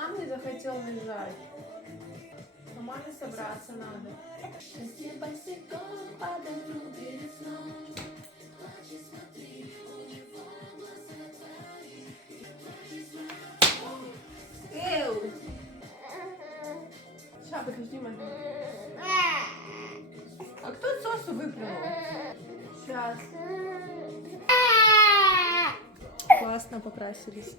сам не захотел лежать. Нормально собраться надо. Если босиком подойду перед сном, плачь, смотри, у него глаза твои. Эу! Сейчас, подожди, Матвей. А кто сосу выплюнул? Сейчас. Классно покрасились.